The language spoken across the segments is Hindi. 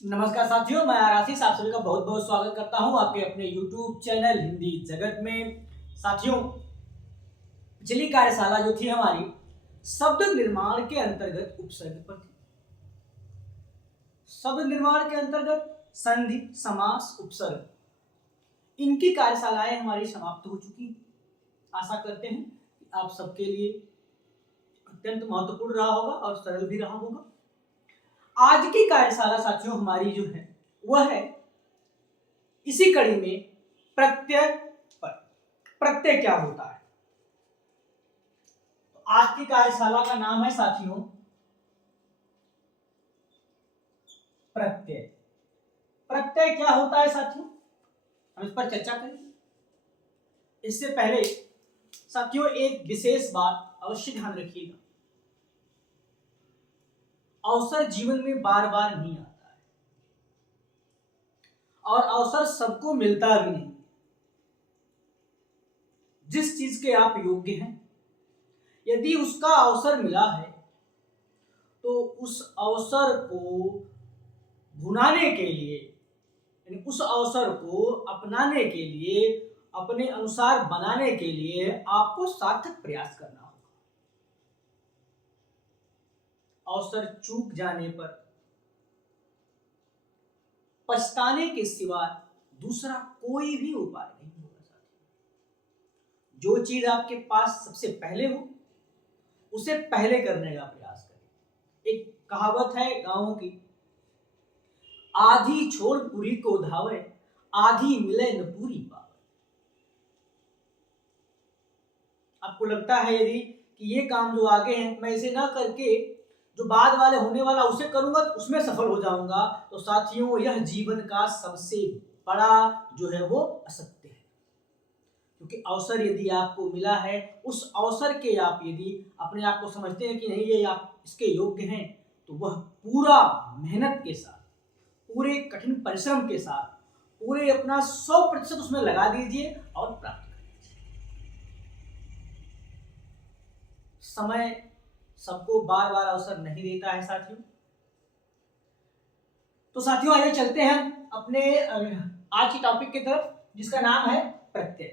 नमस्कार साथियों, मैं आशीष आप सभी का बहुत बहुत स्वागत करता हूं आपके अपने YouTube चैनल हिंदी जगत में। साथियों, पिछली कार्यशाला जो थी हमारी शब्द निर्माण के अंतर्गत उपसर्ग पर थी। शब्द निर्माण के अंतर्गत संधि, समास, उपसर्ग, इनकी कार्यशालाएं हमारी समाप्त हो चुकी। आशा करते हैं कि आप सबके लिए अत्यंत महत्वपूर्ण रहा होगा और सरल भी रहा होगा। आज की कार्यशाला साथियों हमारी जो है वह है इसी कड़ी में प्रत्यय पर। प्रत्यय क्या होता है? तो आज की कार्यशाला का नाम है साथियों प्रत्यय। प्रत्यय क्या होता है साथियों, हम इस पर चर्चा करेंगे। इससे पहले साथियों एक विशेष बात अवश्य ध्यान रखिएगा। अवसर जीवन में बार बार नहीं आता है और अवसर सबको मिलता भी नहीं। जिस चीज के आप योग्य हैं, यदि उसका अवसर मिला है तो उस अवसर को भुनाने के लिए, यानी उस अवसर को अपनाने के लिए, अपने अनुसार बनाने के लिए आपको सार्थक प्रयास करना होगा। अवसर चूक जाने पर पछताने के सिवा दूसरा कोई भी उपाय नहीं होगा साथियों। जो चीज आपके पास सबसे पहले हो उसे पहले करने का प्रयास करें। एक कहावत है गांवों की, आधी छोड़ पूरी को धावे, आधी मिले न पूरी पावे। आपको लगता है यदि कि ये काम जो आगे है मैं इसे ना करके जो बाद वाले होने वाला उसे करूंगा तो उसमें सफल हो जाऊंगा, तो साथियों यह जीवन का सबसे बड़ा जो है वो असत्य है। क्योंकि अवसर यदि आपको मिला है, उस अवसर के आप यदि अपने आप को समझते हैं कि नहीं ये आप इसके योग्य हैं, तो वह पूरा मेहनत के साथ, पूरे कठिन परिश्रम के साथ, पूरे अपना 100% उसमें लगा दीजिए और प्राप्त कर लीजिए। समय सबको बार बार अवसर नहीं देता है साथियों। तो साथियों आइए चलते हैं अपने आज की टॉपिक की तरफ, जिसका नाम है प्रत्यय।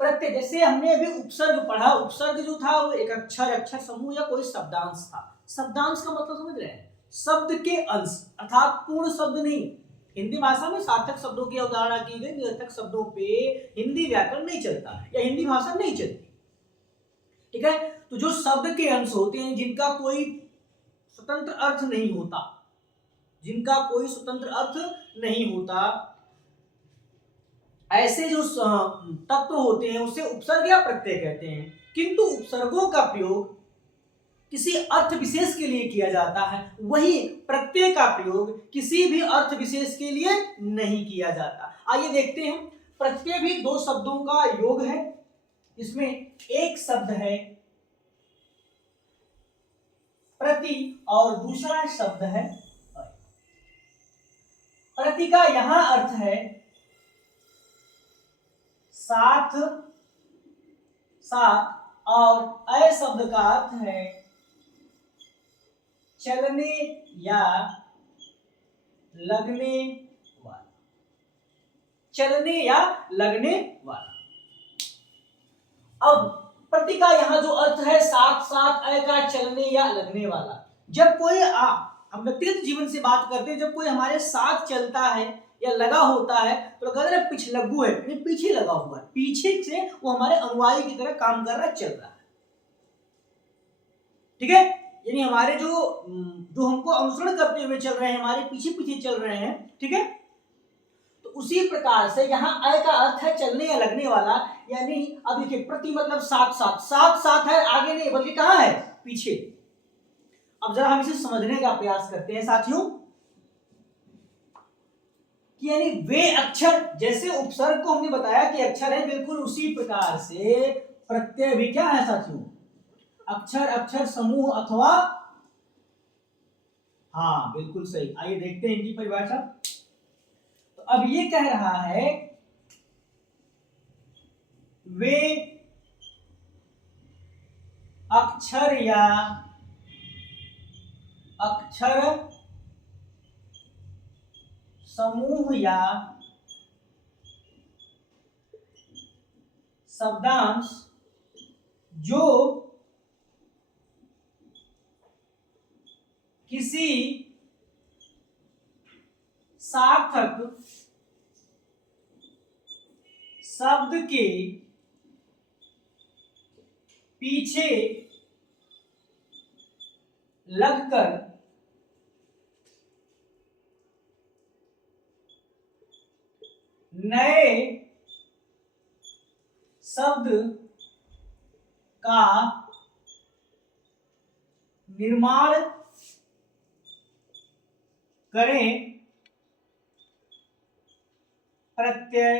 प्रत्यय, जैसे हमने अभी उपसर्ग पढ़ा, उपसर्ग जो था वो एक अक्षर, अक्षर समूह या कोई शब्दांश था। शब्दांश का मतलब समझ रहे हैं, शब्द के अंश, अर्थात पूर्ण शब्द नहीं। हिंदी भाषा में सार्थक शब्दों की अवधारणा की गई, निरर्थक शब्दों पे हिंदी व्याकरण नहीं चलता है या हिंदी भाषा नहीं चलती। ठीक है, तो जो शब्द के अंश होते हैं, जिनका कोई स्वतंत्र अर्थ नहीं होता, जिनका कोई स्वतंत्र अर्थ नहीं होता, ऐसे जो तत्व होते हैं उसे उपसर्ग या प्रत्यय कहते हैं। किंतु उपसर्गों का प्रयोग किसी अर्थ विशेष के लिए किया जाता है, वही प्रत्यय का प्रयोग किसी भी अर्थ विशेष के लिए नहीं किया जाता। आइए देखते हैं। प्रत्यय भी दो शब्दों का योग है। इसमें एक शब्द है प्रति और दूसरा शब्द है अय। प्रति का यहां अर्थ है साथ, साथ, और अय शब्द का अर्थ है चलने या लगने वाला, चलने या लगने वाला। अब प्रति का यहां जो अर्थ है साथ, साथ, अय का चलने या लगने वाला। जब कोई हम व्यक्तिगत जीवन से बात करते हैं, जब कोई हमारे साथ चलता है या लगा होता है तो कहते हैं पिछलग्गू है, पीछे लगा हुआ है, पीछे से वो हमारे अनुयायी की तरह काम कर रहा है, चल रहा है। ठीक है, यानी हमारे जो हमको अनुसरण करते हुए चल रहे हैं, हमारे पीछे पीछे चल रहे हैं। ठीक है, तो उसी प्रकार से यहाँ अय का अर्थ है चलने या लगने वाला। यानी अब देखिए, प्रति मतलब साथ, साथ, साथ, साथ है, आगे नहीं बल्कि कहां है, पीछे। अब जरा हम इसे समझने का प्रयास करते हैं साथियों, कि यानी वे अक्षर, जैसे उपसर्ग को हमने बताया कि अक्षर है, बिल्कुल उसी प्रकार से प्रत्यय भी क्या है साथियों, अक्षर, अक्षर समूह अथवा, हाँ बिल्कुल सही। आइए देखते हैं इनकी परिभाषा। तो अब ये कह रहा है वे अक्षर या अक्षर समूह या शब्दांश जो किसी सार्थक शब्द के पीछे लगकर नए शब्द का निर्माण करें, प्रत्यय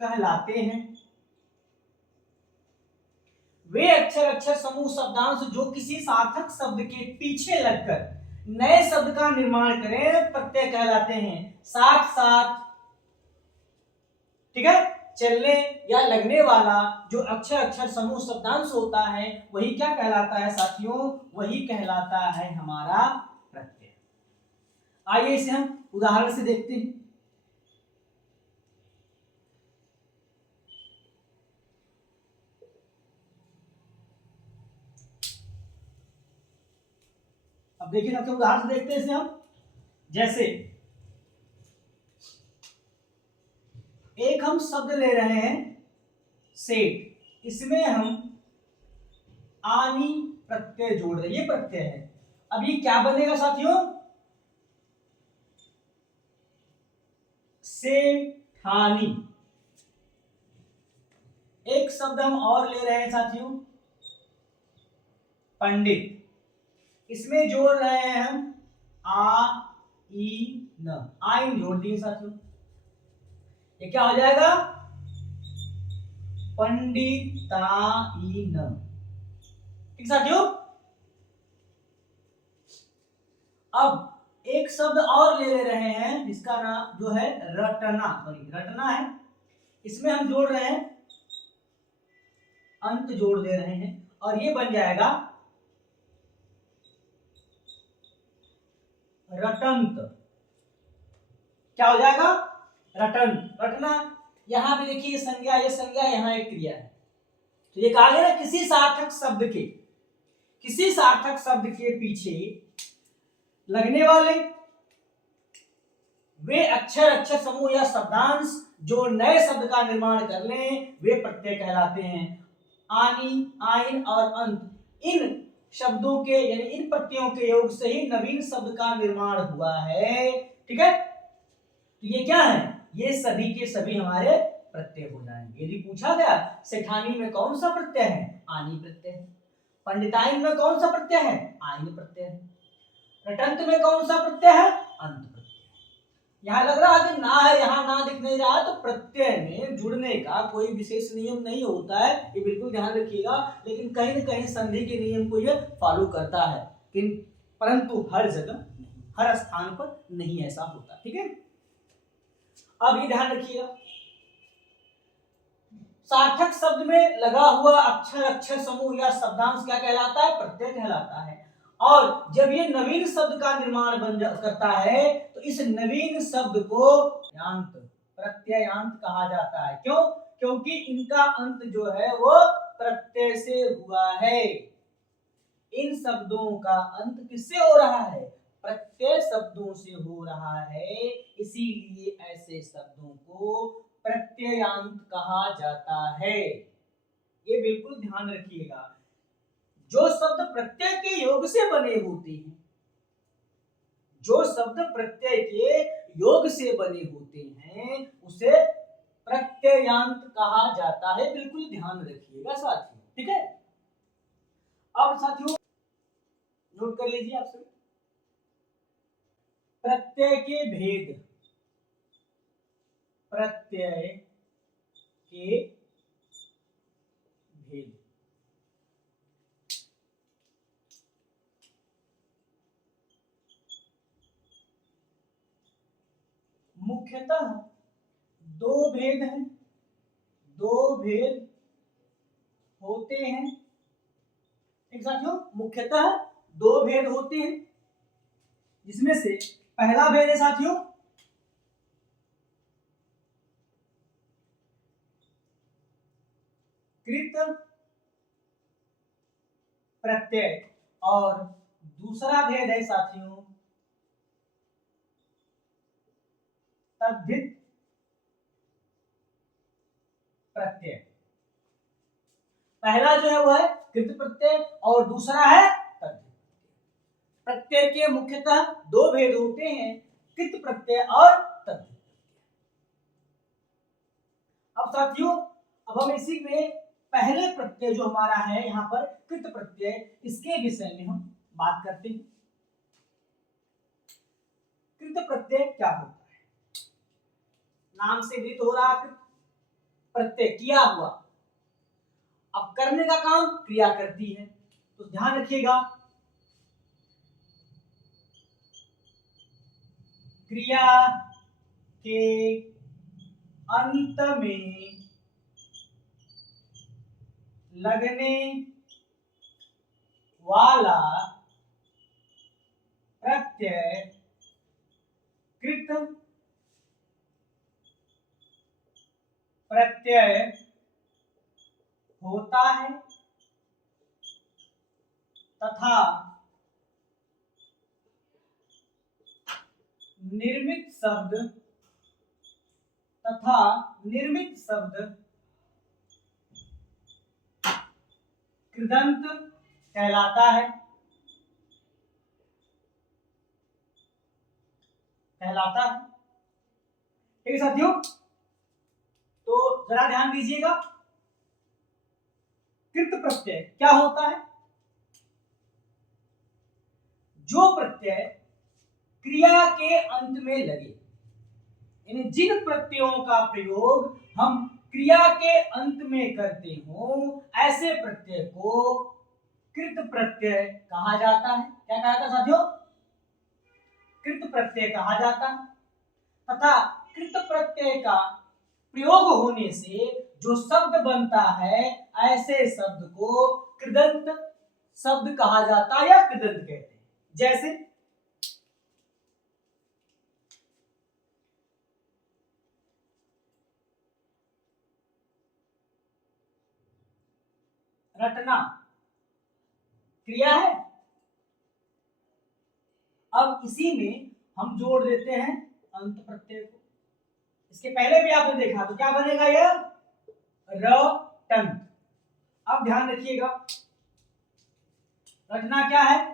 कहलाते हैं। वे अक्षर समूह शब्दांश जो किसी सार्थक शब्द के पीछे लगकर नए शब्द का निर्माण करें, प्रत्यय कहलाते हैं। साथ साथ, ठीक है, चलने या लगने वाला जो अक्षर समूह शब्दांश होता है वही क्या कहलाता है साथियों? वही कहलाता है हमारा प्रत्यय। आइए इसे हम उदाहरण से देखते हैं। अब देखिए सबसे उदाहरण से देखते हैं इसे हम। जैसे एक हम शब्द ले रहे हैं सेठ, इसमें हम आनी प्रत्यय जोड़ रहे हैं, ये प्रत्यय है। अब ये क्या बनेगा साथियों? सेठानी। एक शब्द हम और ले रहे हैं साथियों, पंडित, इसमें जोड़ रहे हैं हम आ ई न, आइन जोड़ दिए साथियों, ये क्या हो जाएगा? पंडिताइन। ठीक साथियों। अब एक शब्द और ले रहे हैं जिसका नाम जो है रटना, रटना है, इसमें हम जोड़ रहे हैं अंत जोड़ दे रहे हैं और ये बन जाएगा रटंत। क्या हो जाएगा? रटंत, रटना। यहां भी देखिए संज्ञा, ये संज्ञा, यहां एक क्रिया है, तो ये कहा गया ना किसी सार्थक शब्द के पीछे लगने वाले वे अक्षर समूह या शब्दांश जो नए शब्द का निर्माण कर लें वे प्रत्यय कहलाते हैं। आनी, आइन और अंत, इन शब्दों के यानी इन प्रत्ययों के योग से ही नवीन शब्द का निर्माण हुआ है। ठीक है, तो ये क्या है? ये सभी के सभी हमारे प्रत्यय हो जाएंगे। यदि पूछा गया सेठानी में कौन सा प्रत्यय है? आनी प्रत्यय है। पंडिताइन में कौन सा प्रत्यय है? आइन प्रत्यय है। रटंत में कौन सा प्रत्यय है? अंत प्रत्यय। यहाँ लग रहा है कि ना है, यहाँ ना दिख नहीं रहा है, तो प्रत्यय में जुड़ने का कोई विशेष नियम नहीं होता है, ये बिल्कुल ध्यान रखिएगा। लेकिन कहीं न कहीं संधि के नियम को ये फॉलो करता है, परंतु हर जगह, हर स्थान पर नहीं ऐसा होता। ठीक है, अब ये ध्यान रखिएगा, सार्थक शब्द में लगा हुआ अक्षर समूह या शब्दांश क्या कहलाता है? प्रत्यय कहलाता है। और जब ये नवीन शब्द का निर्माण करता है तो इस नवीन शब्द को यांत, प्रत्ययांत कहा जाता है। क्यों? क्योंकि इनका अंत जो है वो प्रत्यय से हुआ है। इन शब्दों का अंत किससे हो रहा है? प्रत्यय शब्दों से हो रहा है, इसीलिए ऐसे शब्दों को प्रत्ययांत कहा जाता है। ये बिल्कुल ध्यान रखिएगा। जो शब्द प्रत्यय के योग से बने होते हैं, जो शब्द प्रत्यय के योग से बने होते हैं उसे प्रत्ययांत कहा जाता है। बिल्कुल ध्यान रखिएगा साथियों। ठीक है, अब साथियों नोट कर लीजिए आप सभी, प्रत्यय के भेद, प्रत्यय के भेद। मुख्यतः दो भेद हैं, दो भेद होते हैं। ठीक साथियों, मुख्यतः दो भेद होते हैं। जिसमें से पहला भेद है साथियों कृत प्रत्यय और दूसरा भेद है साथियों तद्धित प्रत्यय। पहला जो है वो है कृत प्रत्यय और दूसरा है तद्धित प्रत्यय के मुख्यतः दो भेद होते हैं, कृत प्रत्यय और तद्धित। अब साथियों अब हम इसी में पहले प्रत्यय जो हमारा है यहाँ पर कृत प्रत्यय, इसके विषय में हम बात करते हैं। कृत प्रत्यय क्या होता है? नाम से विदित हो रहा कृत प्रत्यय किया हुआ, अब करने का काम क्रिया करती है, तो ध्यान रखिएगा क्रिया के अंत में लगने वाला प्रत्यय कृत प्रत्यय होता है तथा निर्मित शब्द कृदंत कहलाता है ठीक है साथियों। तो जरा ध्यान दीजिएगा कृत प्रत्यय क्या होता है? जो प्रत्यय क्रिया के अंत में लगे, यानी जिन प्रत्ययों का प्रयोग हम क्रिया के अंत में करते हो ऐसे प्रत्यय को कृत प्रत्यय कहा जाता है। क्या कहा जाता है साथियों? कृत प्रत्यय कहा जाता है तथा कृत प्रत्यय का प्रयोग होने से जो शब्द बनता है ऐसे शब्द को कृदंत शब्द कहा जाता है या कृदंत कहते हैं। जैसे रटना क्रिया है, अब इसी में हम जोड़ देते हैं अंत प्रत्यय को। इसके पहले भी आपने देखा तो क्या बनेगा यह रटन। अब ध्यान रखिएगा रटना क्या है?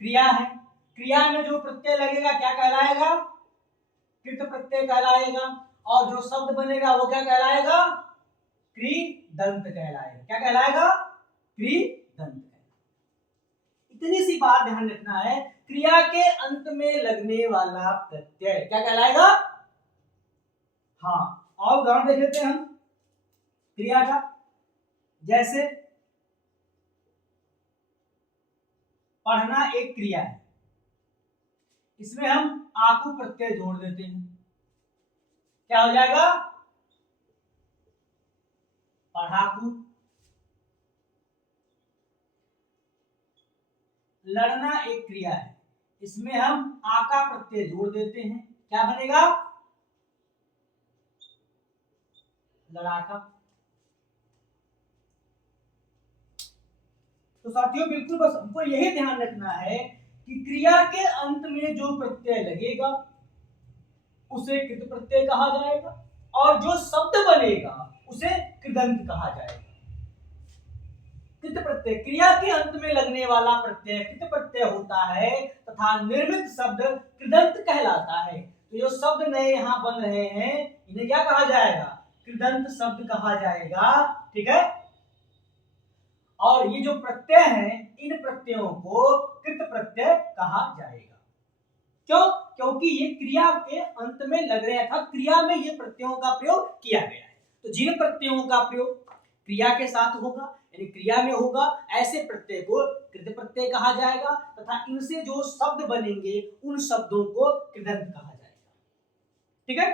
क्रिया है, क्रिया में जो प्रत्यय लगेगा क्या कहलाएगा? कृत प्रत्यय कहलाएगा और जो शब्द बनेगा वो क्या कहलाएगा? कृदंत कहलाएगा। क्या कहलाएगा? कृदंत। इतनी सी बात ध्यान रखना है, क्रिया के अंत में लगने वाला प्रत्यय क्या कहलाएगा? हाँ, और उदाहरण देख लेते हैं हम क्रिया का। जैसे पढ़ना एक क्रिया है, इसमें हम आकु प्रत्यय जोड़ देते हैं, क्या हो जाएगा? पढ़ाकू। लड़ना एक क्रिया है, इसमें हम आका प्रत्यय जोड़ देते हैं, क्या बनेगा? लड़ाका। तो साथियों बिल्कुल बस हमको यही ध्यान रखना है कि क्रिया के अंत में जो प्रत्यय लगेगा उसे कृत प्रत्यय कहा जाएगा और जो शब्द बनेगा उसे कृदंत कहा जाएगा। कृत प्रत्यय क्रिया के अंत में लगने वाला प्रत्यय कृत प्रत्यय होता है तथा निर्मित शब्द कृदंत कहलाता है। तो जो शब्द नए यहाँ बन रहे हैं इन्हें क्या कहा जाएगा? कृदंत शब्द कहा जाएगा। ठीक है, और ये जो प्रत्यय हैं इन प्रत्ययों को कृत प्रत्यय कहा जाएगा। क्यों? क्योंकि ये क्रिया के अंत में लग रहे हैं, क्रिया में ये प्रत्ययों का प्रयोग किया गया है। तो जिन प्रत्ययों का प्रयोग क्रिया के साथ होगा यानी क्रिया में होगा ऐसे प्रत्यय को कृत प्रत्यय कहा जाएगा तथा इनसे जो शब्द बनेंगे उन शब्दों को कृदंत कहा जाएगा। ठीक है,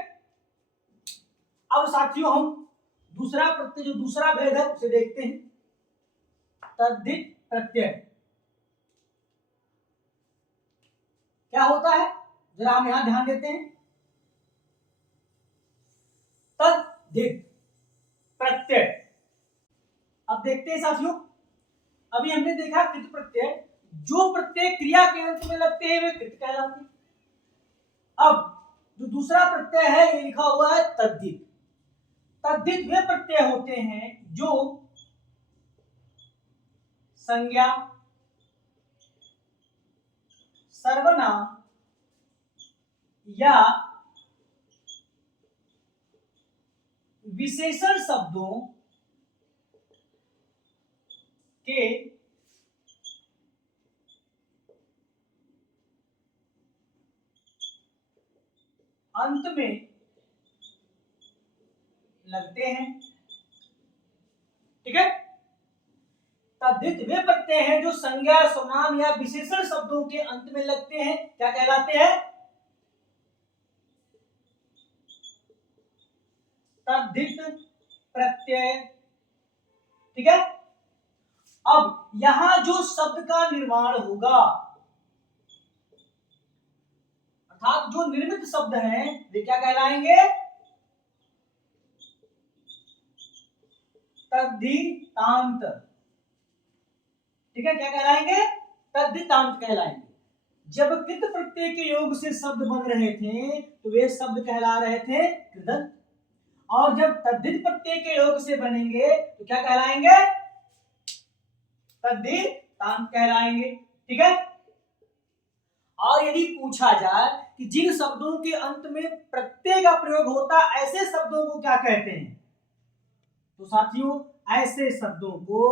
अब साथियों हम दूसरा प्रत्यय जो दूसरा भेद है उसे देखते हैं, तद्धित प्रत्यय। क्या होता है, जरा हम यहां ध्यान देते हैं। तद्धित प्रत्यय। अब देखते हैं साथियों, अभी हमने देखा कृत प्रत्यय, जो प्रत्यय क्रिया के अंत में लगते हैं वे कृत कहलाते हैं। अब जो दूसरा प्रत्यय है ये लिखा हुआ है तद्धित। तद्धित वे प्रत्यय होते हैं जो संज्ञा, सर्वनाम या विशेषण शब्दों के अंत में लगते हैं। ठीक है, तद्धित वे प्रत्यय हैं जो संज्ञा, सर्वनाम या विशेषण शब्दों के अंत में लगते हैं, क्या कहलाते हैं, तद्धित प्रत्यय। ठीक है, अब यहां जो शब्द का निर्माण होगा, अर्थात जो निर्मित शब्द हैं वे क्या कहलाएंगे, तद्धितांत। ठीक है, क्या कहलाएंगे, तद्धितांत कहलाएंगे। जब कृत प्रत्यय के योग से शब्द बन रहे थे तो वे शब्द कहला रहे थे कृदंत, और जब तद्धित प्रत्यय के योग से बनेंगे तो क्या कहलाएंगे, तद्धितांत कहलाएंगे। ठीक है, और यदि पूछा जाए कि जिन शब्दों के अंत में प्रत्यय का प्रयोग होता ऐसे शब्दों को क्या कहते हैं, तो साथियों ऐसे शब्दों को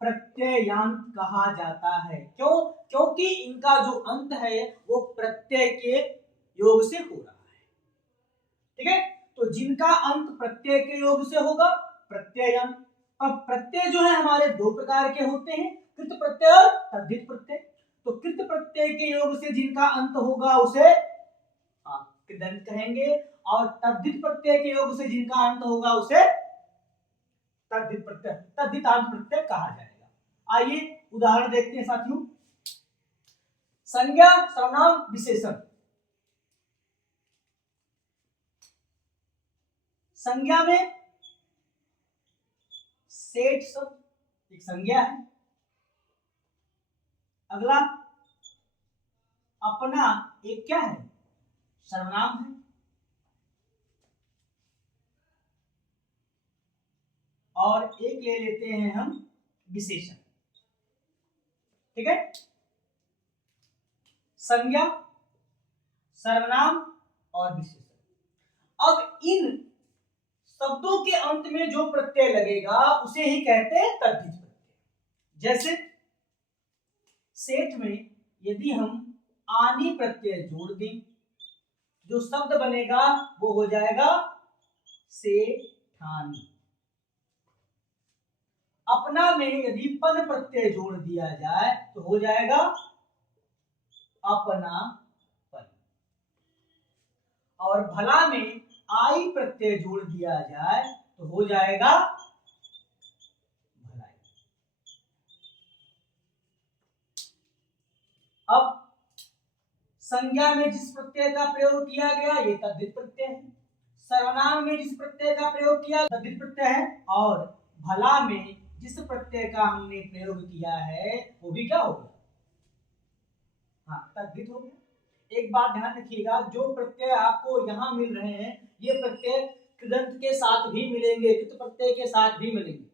प्रत्ययांत कहा जाता है। क्यों, क्योंकि इनका जो अंत है वो प्रत्यय के योग से हो रहा है। ठीक है, तो जिनका अंत प्रत्यय के योग से होगा प्रत्ययांत। अब प्रत्यय जो है हमारे दो प्रकार के होते हैं, कृत प्रत्यय और तद्धित प्रत्यय। तो कृत प्रत्यय के योग से जिनका अंत होगा उसे कृदंत कहेंगे, और तद्धित प्रत्यय के योग से जिनका अंत होगा उसे तद्धित प्रत्यय, तद्धितांत प्रत्यय कहा जाएगा। आइए उदाहरण देखते हैं साथियों। संज्ञा, सर्वनाम, विशेषण। संज्ञा में सेठ शब्द एक संज्ञा है। अगला अपना एक क्या है, सर्वनाम है। और एक ले लेते हैं हम विशेषण। ठीक है, संज्ञा, सर्वनाम और विशेषण। अब इन शब्दों के अंत में जो प्रत्यय लगेगा उसे ही कहते हैं तद्धित प्रत्यय। जैसे सेठ में यदि हम आनी प्रत्यय जोड़ दें, जो शब्द बनेगा वो हो जाएगा सेठानी। अपना में यदि पन प्रत्यय जोड़ दिया जाए तो हो जाएगा अपना पन, और भला में आई प्रत्यय जोड़ दिया जाए तो हो जाएगा भलाई। अब संज्ञा में जिस प्रत्यय का प्रयोग किया गया ये तद्धित प्रत्यय है, सर्वनाम में जिस प्रत्यय का प्रयोग किया तद्धित प्रत्यय है, और भला में जिस प्रत्यय का हमने प्रयोग किया है वो भी क्या हो गया, हाँ तद्धित हो गया। एक बात ध्यान रखिएगा, जो प्रत्यय आपको यहाँ मिल रहे हैं ये प्रत्यय कृदंत के साथ भी मिलेंगे, कृत प्रत्यय के साथ भी मिलेंगे,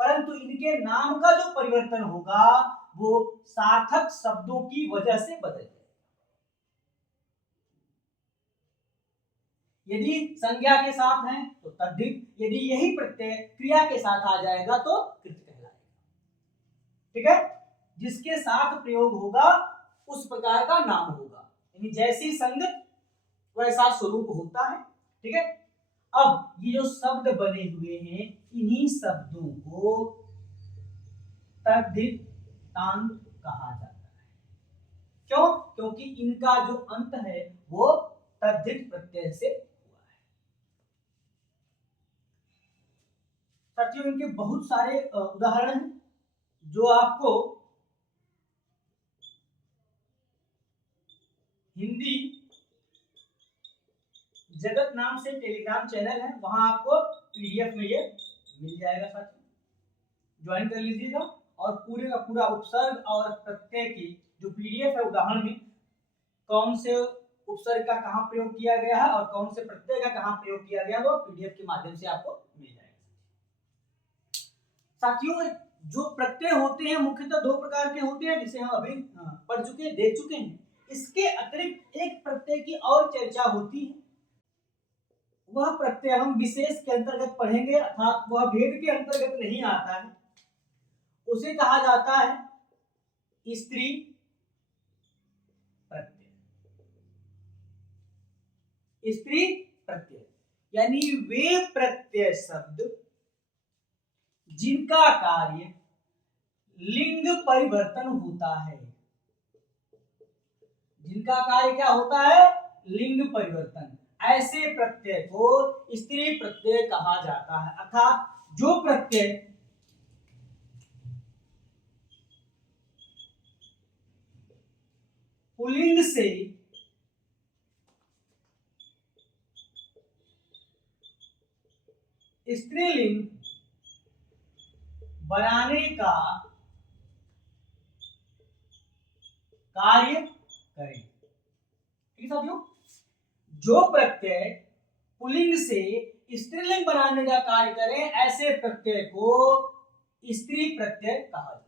परंतु इनके नाम का जो परिवर्तन होगा वो सार्थक शब्दों की वजह से बदल जाएगा। यदि संज्ञा के साथ है तो तद्धित, यदि यही प्रत्यय क्रिया के साथ आ जाएगा तो कृत कहलाएगा। ठीक है, जिसके साथ प्रयोग होगा उस प्रकार का नाम होगा, यानी जैसी संगत वैसा स्वरूप होता है। ठीक है, अब ये जो शब्द बने हुए हैं इन्हीं शब्दों को तद्धितांत कहा जाता है। क्यों, क्योंकि इनका जो अंत है वो तद्धित प्रत्यय से हुआ है। साथियों इनके बहुत सारे उदाहरण हैं जो आपको हिंदी जगत नाम से टेलीग्राम चैनल है, वहां आपको पीडीएफ में ये मिल जाएगा साथियों, ज्वाइन कर लीजिएगा। और पूरे का पूरा उपसर्ग और प्रत्यय की जो पीडीएफ है, उदाहरण में कौन से उपसर्ग का कहाँ प्रयोग किया गया है और कौन से प्रत्यय का कहाँ प्रयोग किया गया है, वो पीडीएफ के माध्यम से आपको मिल जाएगा। साथियों, जो प्रत्यय होते हैं मुख्यतः दो प्रकार के होते हैं, जिसे हम अभी पढ़ चुके हैं, देख चुके हैं। इसके अतिरिक्त एक प्रत्यय की और चर्चा होती है, वह प्रत्यय हम विशेष के अंतर्गत पढ़ेंगे, अर्थात वह भेद के अंतर्गत नहीं आता है। उसे कहा जाता है स्त्री प्रत्यय। स्त्री प्रत्यय यानी वे प्रत्यय शब्द जिनका कार्य लिंग परिवर्तन होता है। जिनका कार्य क्या होता है? लिंग परिवर्तन। ऐसे प्रत्यय को स्त्री प्रत्यय कहा जाता है। अर्थात जो प्रत्यय पुल्लिंग से स्त्रीलिंग बनाने का कार्य करें। ठीक है साथियों, जो प्रत्यय पुल्लिंग से स्त्रीलिंग बनाने का कार्य करें, ऐसे प्रत्यय को स्त्री प्रत्यय कहा जाता है।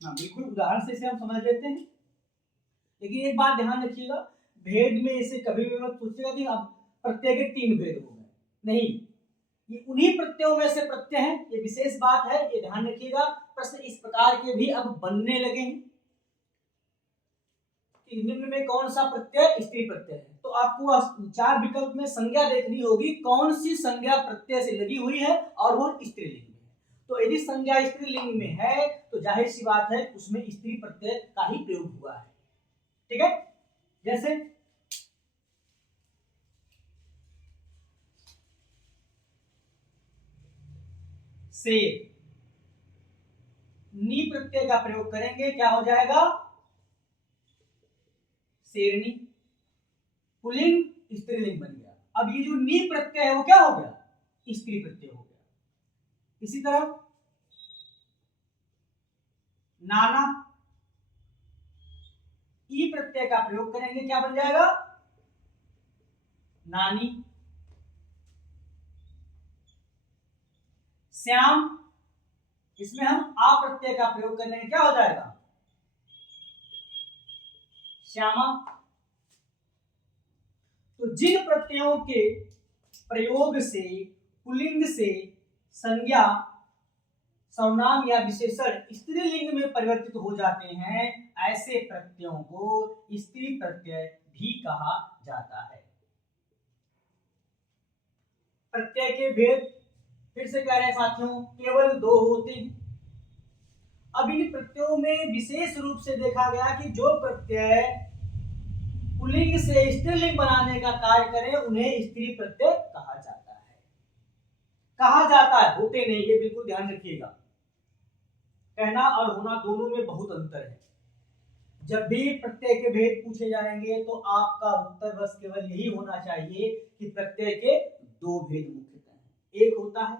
हाँ, बिल्कुल उदाहरण से इसे हम समझ लेते हैं। लेकिन एक बात ध्यान रखिएगा, भेद में इसे कभी भी मत पूछिएगा कि अब प्रत्यय के 3 भेद हो गए, नहीं, ये उन्हीं प्रत्ययों में से प्रत्यय है, ये विशेष बात है, ये ध्यान रखिएगा। प्रश्न इस प्रकार के भी अब बनने लगे हैं कि निम्न में कौन सा प्रत्यय स्त्री प्रत्यय है। तो आपको 4 विकल्प में संज्ञा देखनी होगी, कौन सी संज्ञा प्रत्यय से लगी हुई है और वो स्त्रीलिंग में है। तो यदि संज्ञा स्त्रीलिंग में है तो जाहिर सी बात है उसमें स्त्री प्रत्यय का ही प्रयोग हुआ है। ठीक है, जैसे शेर, नी प्रत्यय का प्रयोग करेंगे, क्या हो जाएगा? शेरनी। पुल्लिंग स्त्रीलिंग बन गया। अब ये जो नी प्रत्यय है वो क्या हो गया? स्त्री प्रत्यय हो गया। इसी तरह नाना, ई प्रत्यय का प्रयोग करेंगे, क्या बन जाएगा? नानी। श्याम, इसमें हम आ प्रत्यय का प्रयोग कर लेंगे, क्या हो जाएगा? श्यामा। तो जिन प्रत्ययों के प्रयोग से पुल्लिंग से संज्ञा, सर्वनाम या विशेषण स्त्रीलिंग में परिवर्तित हो जाते हैं, ऐसे प्रत्ययों को स्त्री प्रत्यय भी कहा जाता है। प्रत्यय के भेद फिर से कह रहे हैं साथियों, केवल 2 होते हैं। अब इन प्रत्ययों में विशेष रूप से देखा गया कि जो प्रत्यय पुल्लिंग से स्त्रीलिंग बनाने का कार्य करें, उन्हें स्त्री प्रत्यय कहा जाता है। कहा जाता है, होते नहीं, ये बिल्कुल ध्यान रखिएगा। कहना और होना दोनों में बहुत अंतर है। जब भी प्रत्यय के भेद पूछे जाएंगे तो आपका उत्तर बस केवल यही होना चाहिए कि प्रत्यय के 2 भेद मुख्यतः हैं। एक होता है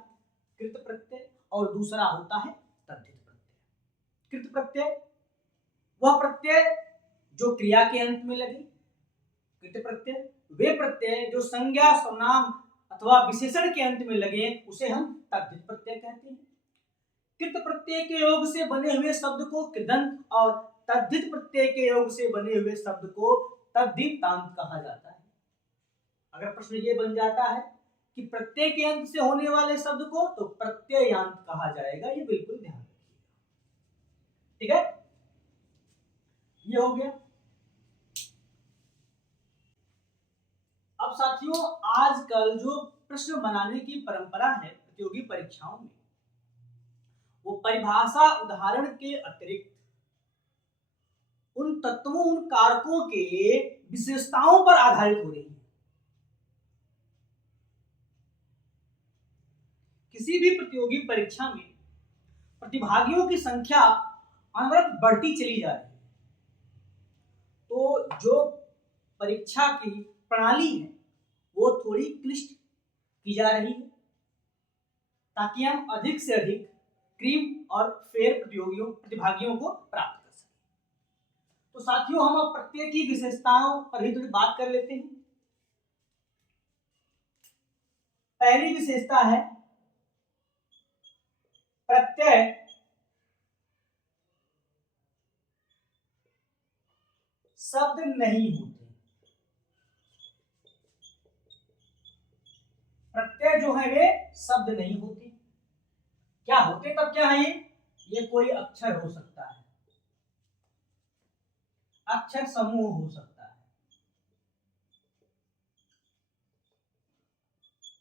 कृत प्रत्यय और दूसरा होता है तद्धित प्रत्यय। कृत प्रत्यय वह प्रत्यय जो क्रिया के अंत में लगे। कृत प्रत्यय वे प्रत्यय जो संज्ञा, सर्वनाम अथवा विशेषण के अंत में लगे, उसे हम तद्धित प्रत्यय कहते हैं। कृत प्रत्यय के योग से बने हुए शब्द को कृदंत और तद्धित प्रत्यय के योग से बने हुए शब्द को तद्धितांत कहा जाता है। अगर प्रश्न ये बन जाता है कि प्रत्यय के अंत से होने वाले शब्द को तो प्रत्ययांत कहा जाएगा, ये बिल्कुल ध्यान रखिएगा। ठीक है, ये हो गया। अब साथियों, आजकल जो प्रश्न बनाने की परंपरा है प्रतियोगी परीक्षाओं में, वो परिभाषा उदाहरण के अतिरिक्त उन तत्वों, उन कारकों के विशेषताओं पर आधारित हो रही है। किसी भी प्रतियोगी परीक्षा में प्रतिभागियों की संख्या अनवरत बढ़ती चली जा रही है। जो परीक्षा की प्रणाली है वो थोड़ी क्लिष्ट की जा रही है, ताकि हम अधिक से अधिक क्रीम और फेयर प्रतिभागियों को प्राप्त कर सकें। तो साथियों, हम अब प्रत्यय की विशेषताओं पर ही थोड़ी बात कर लेते हैं। पहली विशेषता है प्रत्यय शब्द नहीं होते। प्रत्यय जो है वे शब्द नहीं होते। क्या होते तब क्या है? ये कोई अक्षर हो सकता है, अक्षर समूह हो सकता है।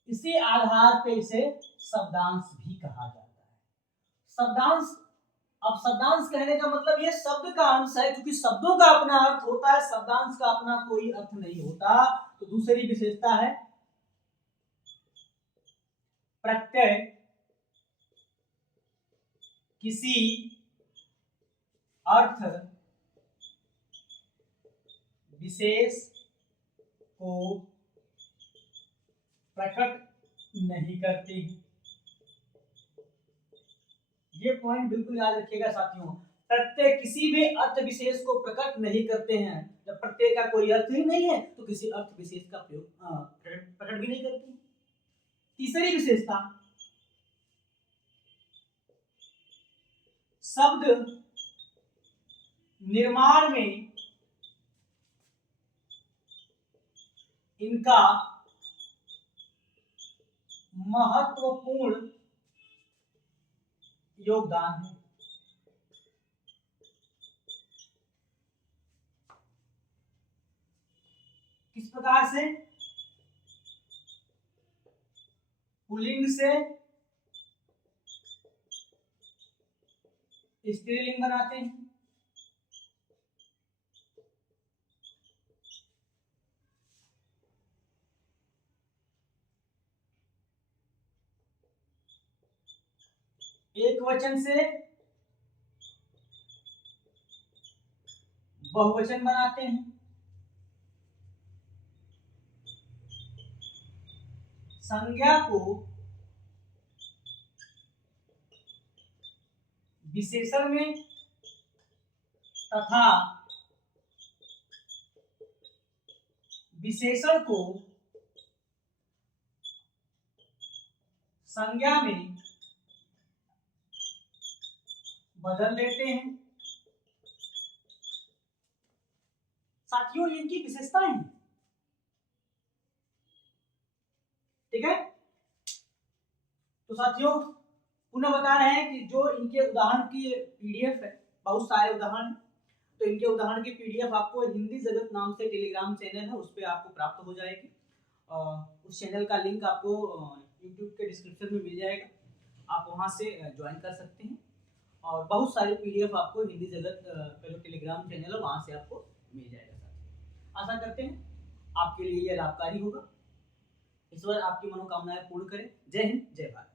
इसी आधार पे इसे शब्दांश भी कहा जाता है। शब्दांश, अब शब्दांश कहने का मतलब ये शब्द का अंश है, क्योंकि शब्दों का अपना अर्थ होता है, शब्दांश का अपना कोई अर्थ नहीं होता। तो दूसरी विशेषता है प्रत्यय किसी अर्थ विशेष को प्रकट नहीं करते। ये पॉइंट बिल्कुल याद रखिएगा साथियों। प्रत्यय किसी भी अर्थ विशेष को प्रकट नहीं करते हैं। जब प्रत्यय का कोई अर्थ ही नहीं है तो किसी अर्थ विशेष का प्रयोग प्रकट भी नहीं करते। तीसरी विशेषता, शब्द निर्माण में इनका महत्वपूर्ण योगदान है। किस प्रकार से? पुल्लिंग से स्त्रीलिंग बनाते हैं, एक वचन से बहुवचन बनाते हैं, संज्ञा को विशेषण में तथा विशेषण को संज्ञा में बदल देते हैं। साथियों, इनकी विशेषताएं हैं। ठीक है, तो साथियों पुनः बता रहे हैं कि जो इनके उदाहरण की पीडीएफ है, बहुत सारे उदाहरण हैं, तो इनके उदाहरण की पीडीएफ आपको हिंदी जगत नाम से टेलीग्राम चैनल है, उस पर आपको प्राप्त हो जाएगी। उस चैनल का लिंक आपको यूट्यूब के डिस्क्रिप्शन में मिल जाएगा, आप वहां से ज्वाइन कर सकते हैं। और बहुत सारी पीडीएफ आपको हिंदी जगत का जो टेलीग्राम चैनल है वहां से आपको मिल जाएगा। आशा करते हैं आपके लिए यह लाभकारी होगा। ईश्वर आपकी मनोकामनाएं पूर्ण करें। जय हिंद, जय भारत।